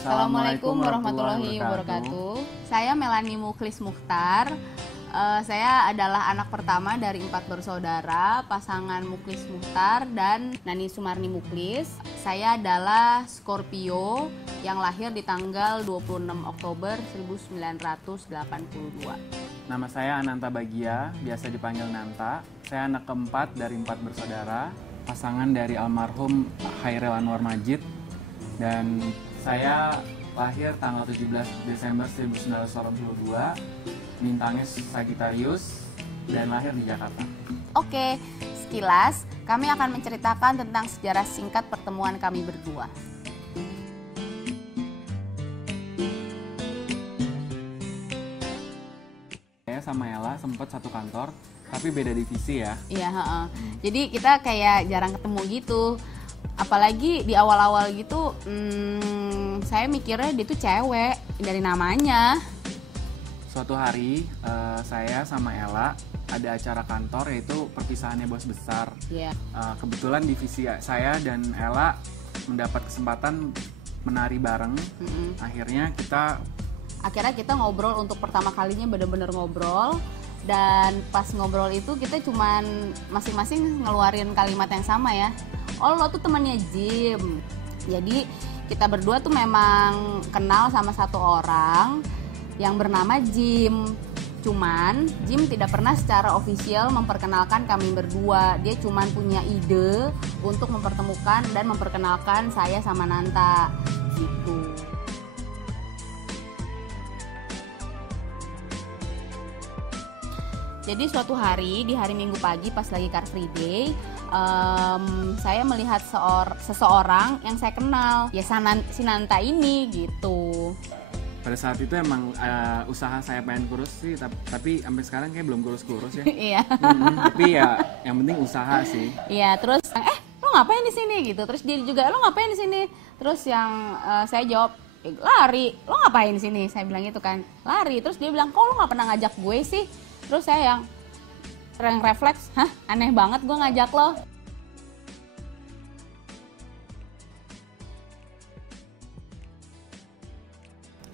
Assalamualaikum warahmatullahi wabarakatuh. Saya Melanie Muklis Mukhtar. Saya adalah anak pertama dari 4 bersaudara, pasangan Muklis Mukhtar dan Nani Sumarni Muklis. Saya adalah Scorpio yang lahir di tanggal 26 Oktober 1982. Nama saya Ananta Bagia, biasa dipanggil Nanta. Saya anak keempat dari 4 bersaudara, pasangan dari almarhum Khairil Anwar Majid. Dan saya lahir tanggal 17 Desember 1982, bintangnya Sagittarius, dan lahir di Jakarta. Oke, sekilas kami akan menceritakan tentang sejarah singkat pertemuan kami berdua. Saya sama Ella sempat satu kantor, tapi beda divisi ya. Iya, jadi kita kayak jarang ketemu gitu. Apalagi di awal-awal gitu, saya mikirnya dia tuh cewek dari namanya. Suatu hari saya sama Ella ada acara kantor, yaitu perpisahannya bos besar. Iya. Kebetulan divisi saya dan Ella mendapat kesempatan menari bareng. Akhirnya kita ngobrol untuk pertama kalinya, bener-bener ngobrol. Dan pas ngobrol itu kita cuman masing-masing ngeluarin kalimat yang sama ya. Oh, lo tuh temannya Jim. Jadi kita berdua tuh memang kenal sama satu orang yang bernama Jim. Cuman Jim tidak pernah secara ofisial memperkenalkan kami berdua. Dia cuman punya ide untuk mempertemukan dan memperkenalkan saya sama Nanta gitu. Jadi suatu hari, di hari Minggu pagi pas lagi Car Free Day, saya melihat seseorang yang saya kenal, ya si Nanta ini gitu. Pada saat itu emang usaha saya pengen kurus sih, tapi sampai sekarang kayak belum kurus-kurus ya. Iya. Tapi ya yang penting usaha sih. Iya, terus lo ngapain di sini gitu. Terus dia juga, lo ngapain di sini? Terus yang saya jawab, lari. Lo ngapain di sini? Saya bilang gitu kan, lari. Terus dia bilang, kok lo nggak pernah ngajak gue sih? Terus saya yang refleks, aneh banget gue ngajak lo.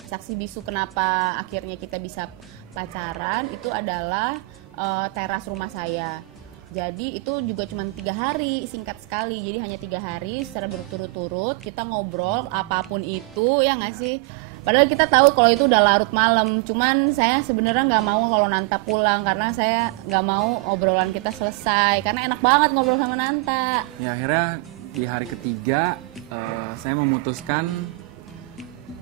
Saksi bisu kenapa akhirnya kita bisa pacaran itu adalah teras rumah saya. Jadi itu juga cuma 3 hari, singkat sekali. Jadi hanya 3 hari secara berturut-turut kita ngobrol apapun itu, ya nggak sih? Padahal kita tahu kalau itu udah larut malam. Cuman saya sebenarnya nggak mau kalau Nanta pulang karena saya nggak mau obrolan kita selesai. Karena enak banget ngobrol sama Nanta. Ya akhirnya di hari ketiga saya memutuskan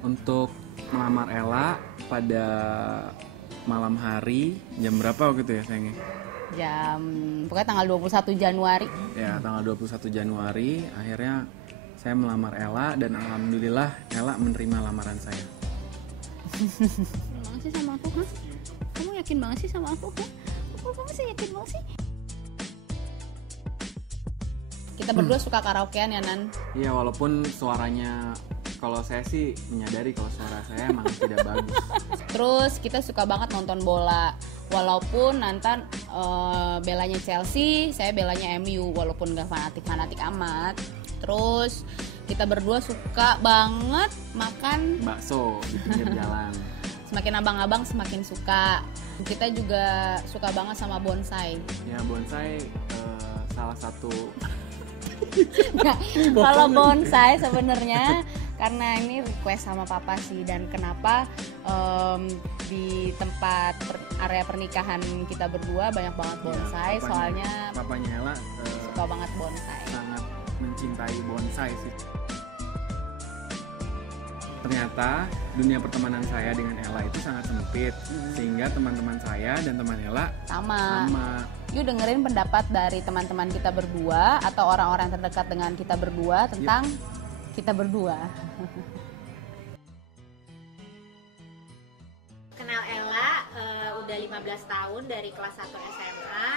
untuk melamar Ella pada malam hari. Jam berapa waktu itu ya sayangnya? Pokoknya tanggal 21 Januari. Ya, tanggal 21 Januari akhirnya saya melamar Ella dan alhamdulillah Ella menerima lamaran saya. Banget sih sama aku, Kamu yakin banget sih sama aku, Kamu sih yakin banget sih? Kita berdua suka karaokean ya, Nan? Iya, walaupun suaranya, kalau saya sih menyadari kalau suara saya emang tidak bagus. Terus kita suka banget nonton bola. Walaupun Nanta belanya Chelsea, saya belanya MU, walaupun gak fanatik amat. Terus kita berdua suka banget makan bakso di pinggir jalan. Semakin abang-abang semakin suka. Kita juga suka banget sama bonsai. Ya, bonsai salah satu. Nah, kalau bonsai sebenarnya karena ini request sama papa sih, dan kenapa di tempat area pernikahan kita berdua banyak banget bonsai, ya, soalnya papanya Ella suka banget bonsai. Sangat mencintai bonsai sih. Ternyata dunia pertemanan saya dengan Ella itu sangat sempit, sehingga teman-teman saya dan teman Ella sama. Yuk dengerin pendapat dari teman-teman kita berdua atau orang-orang terdekat dengan kita berdua tentang kita berdua. Kenal Ella udah 15 tahun dari kelas 1 SMA.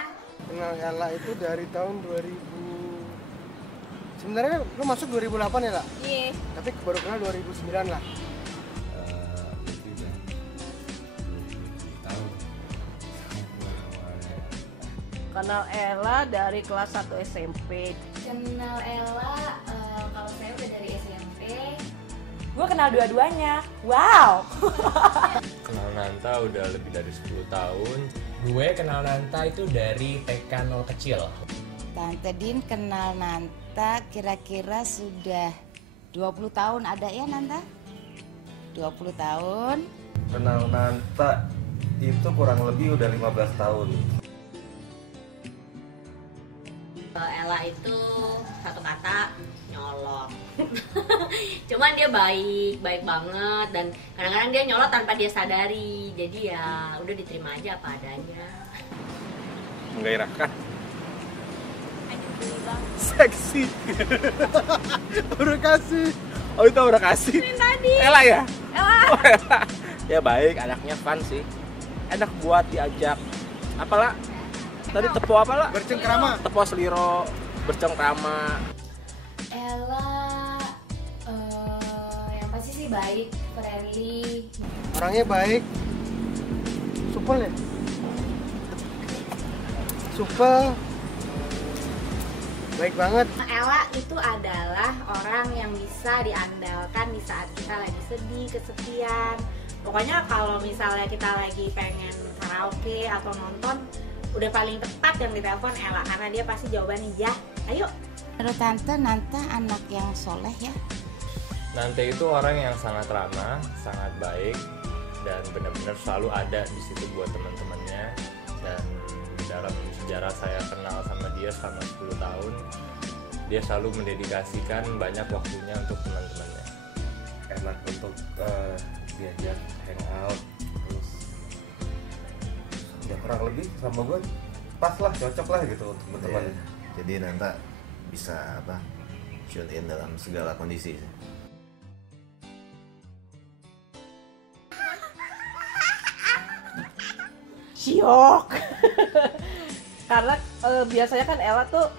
Kenal Ella itu dari tahun 2000. Sebenarnya lu masuk 2008 ya, Lah? Iya. Tapi baru kenal 2009 lah. Kenal Ella dari kelas 1 SMP. Kenal Ella kalau saya udah dari SMP. gue kenal dua-duanya. Wow. Kenal Nanta udah lebih dari 10 tahun. Gue kenal Nanta itu dari TK 0 kecil. Tante Din kenal Nanta kira-kira sudah 20 tahun ada ya Nanta? 20 tahun. Kenal Nanta itu kurang lebih udah 15 tahun. Ella itu satu kata nyolot. Cuman dia baik banget dan kadang-kadang dia nyolot tanpa dia sadari. Jadi ya udah diterima aja apa adanya. Menggairahkan. Seksi. Udah kasih. Oh itu udah kasih. Tadi. Ella ya? Ella. Oh, Ella. Ya baik, anaknya fun sih. Enak buat diajak. Apalah? Tadi tepo apalah? Bercengkrama. Tepo seliro, bercengkrama. Ella yang pasti sih baik, friendly. Orangnya baik. Supel ya? Supel. Baik banget. Ella itu adalah orang yang bisa diandalkan di saat kita lagi sedih, kesepian. Pokoknya kalau misalnya kita lagi pengen karaoke atau nonton, udah paling tepat yang ditelepon Ella karena dia pasti jawabannya ya, ayo. Menurut Tante, Nanta anak yang soleh ya? Nanta itu orang yang sangat ramah, sangat baik, dan benar-benar selalu ada di situ buat teman-temannya. Dan dalam sejarah saya kenal sama dia selama 10 tahun, dia selalu mendedikasikan banyak waktunya untuk teman-temannya. Enak untuk diajak hangout, terus ya kurang lebih sama gue pas lah, cocok lah gitu untuk berteman. Jadi Nanta bisa tune in dalam segala kondisi. Syok. Karena biasanya kan Ella tuh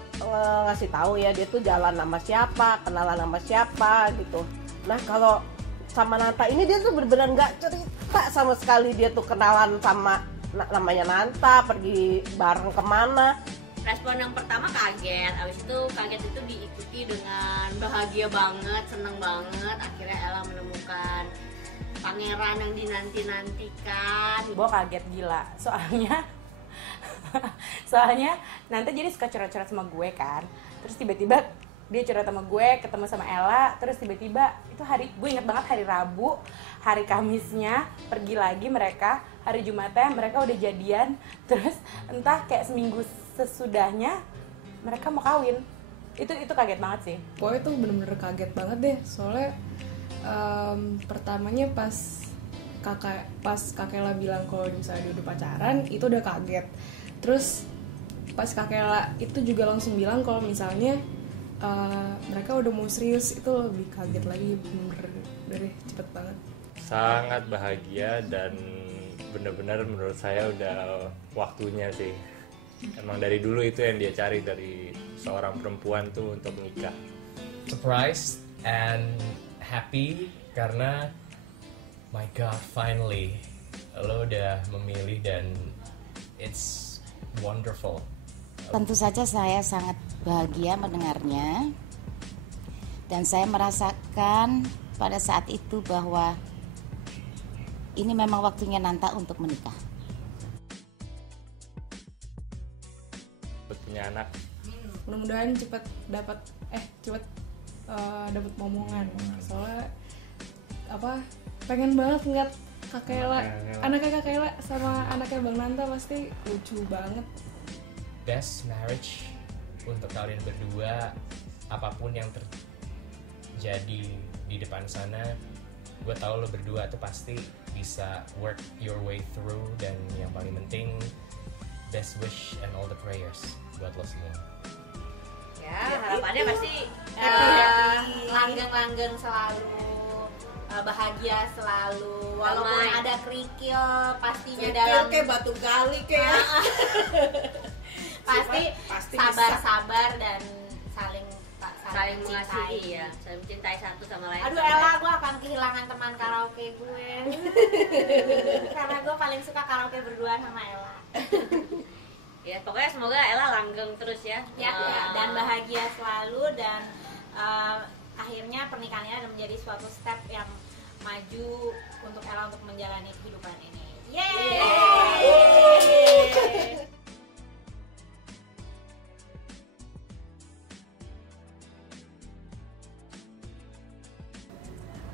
ngasih tahu ya dia tuh jalan sama siapa, kenalan sama siapa gitu. Nah kalau sama Nanta ini dia tuh benar-benar nggak cerita sama sekali dia tuh kenalan sama namanya Nanta, pergi bareng kemana. Respon yang pertama kaget, abis itu kaget itu diikuti dengan bahagia banget, seneng banget. Akhirnya Ella menemukan pangeran yang dinanti-nantikan. Gue kaget gila, soalnya Nanta jadi suka curhat-curhat sama gue kan. Terus tiba-tiba dia curhat sama gue, ketemu sama Ella. Terus tiba-tiba itu gue inget banget hari Rabu, hari Kamisnya pergi lagi mereka. Hari Jumatnya mereka udah jadian. Terus entah kayak seminggu sesudahnya mereka mau kawin. Itu kaget banget sih. Pokoknya tuh bener-bener kaget banget deh. Soalnya pertamanya pas kakeknya bilang kalau misalnya dia udah pacaran, itu udah kaget. Terus pas kakeknya itu juga langsung bilang kalau misalnya mereka udah mau serius, itu lebih kaget lagi. Bener-bener cepet banget. Sangat bahagia dan benar-benar menurut saya udah waktunya sih. Emang dari dulu itu yang dia cari dari seorang perempuan tuh untuk menikah. Surprised and happy karena my God, finally lo udah memilih dan it's wonderful. Tentu saja saya sangat bahagia mendengarnya. Dan saya merasakan pada saat itu bahwa ini memang waktunya Nanta untuk menikah. Punya anak. Mudah-mudahan cepet dapat momongan. Soalnya pengen banget ngeliat kakek Ella, anaknya kakek Ella sama anaknya Bang Nanta pasti lucu banget. Best marriage untuk kalian berdua, apapun yang terjadi di depan sana, gue tahu lo berdua tuh pasti bisa work your way through. Dan yang paling penting, best wish and all the prayers buat lo semua. Ya, harapannya pasti langgeng-langgeng selalu, bahagia selalu, walaupun ada kerikil pastinya dalam kayak batu gali kayak pasti sabar-sabar dan saling mengasihi ya, saling mencintai satu sama lain. Aduh Ella, gue akan kehilangan teman karaoke gue karena gue paling suka karaoke berdua sama Ella. Ya pokoknya semoga Ella langgeng terus ya, dan bahagia selalu dan akhirnya pernikahannya ada menjadi suatu step yang maju untuk Ella untuk menjalani kehidupan ini. Yeay!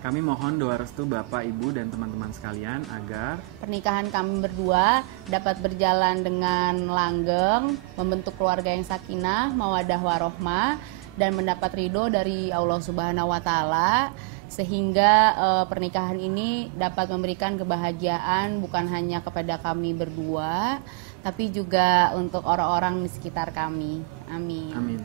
Kami mohon doa restu Bapak, Ibu, dan teman-teman sekalian agar pernikahan kami berdua dapat berjalan dengan langgeng, membentuk keluarga yang sakinah, mawaddah warohmah, dan mendapat ridho dari Allah Subhanahu wa Ta'ala, sehingga pernikahan ini dapat memberikan kebahagiaan bukan hanya kepada kami berdua, tapi juga untuk orang-orang di sekitar kami. Amin. amin.